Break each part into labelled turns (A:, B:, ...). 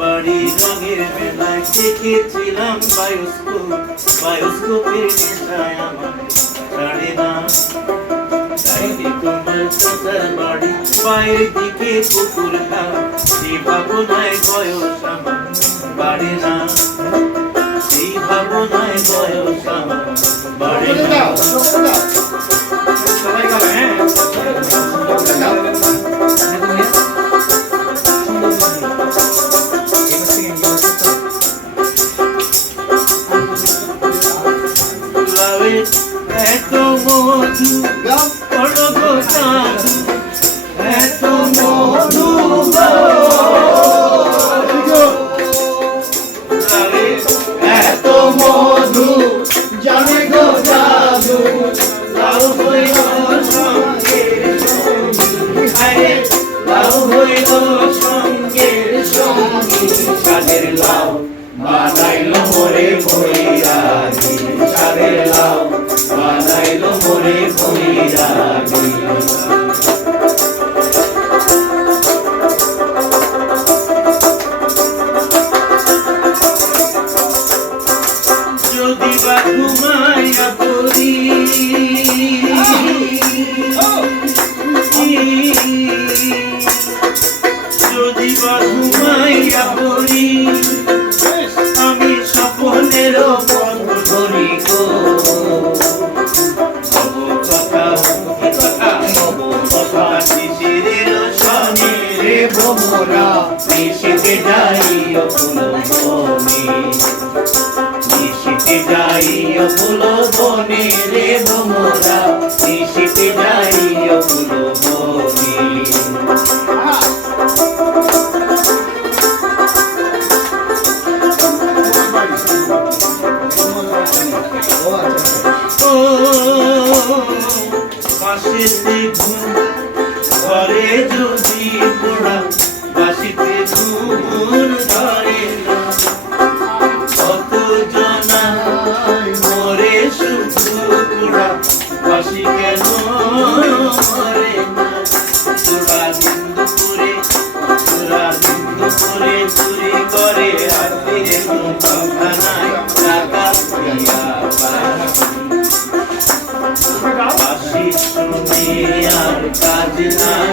A: বাড়ি রঙের মেলায় দেখেছিলাম বায়োস্কোপ। বায়োস্কোপের নেশায় আমার ছাড়ে না চাইলে তোমার তোতার বাড়ি পায়ের দিকে কুকুর ঘাট ভাবনায় বয়স আমার বাড়ে না। সেই ভাবনায় বয়স আমার বাড়ে না। মধু বড় গো সাধু এত মধু এত মধু জানে গো জাদু লাউ হইল সঙ্গের সঙ্গী লাউ হইল সঙ্গের সঙ্গী সাদের লাউ মোরে বইরাগি সাদের লাউ যদি বা ঘুমাইয়া পড়ি নিশিতে যাই ফুল বনে নিশিতে যাই ফুল বনে রে ভোমরা। নিশিতে যাই ফুল বনে ঘরে যদি পোড়া মরে পোড়া বাসি কেন মরে না? তোরা নিন্দু করে, তোরা নিন্দু করে চুরি করে। আর কাজ নাই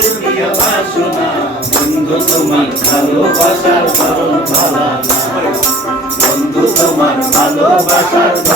A: দিয়া বাসনা। বন্ধু তোমার ভালোবাসার তোমার ভালোবাসার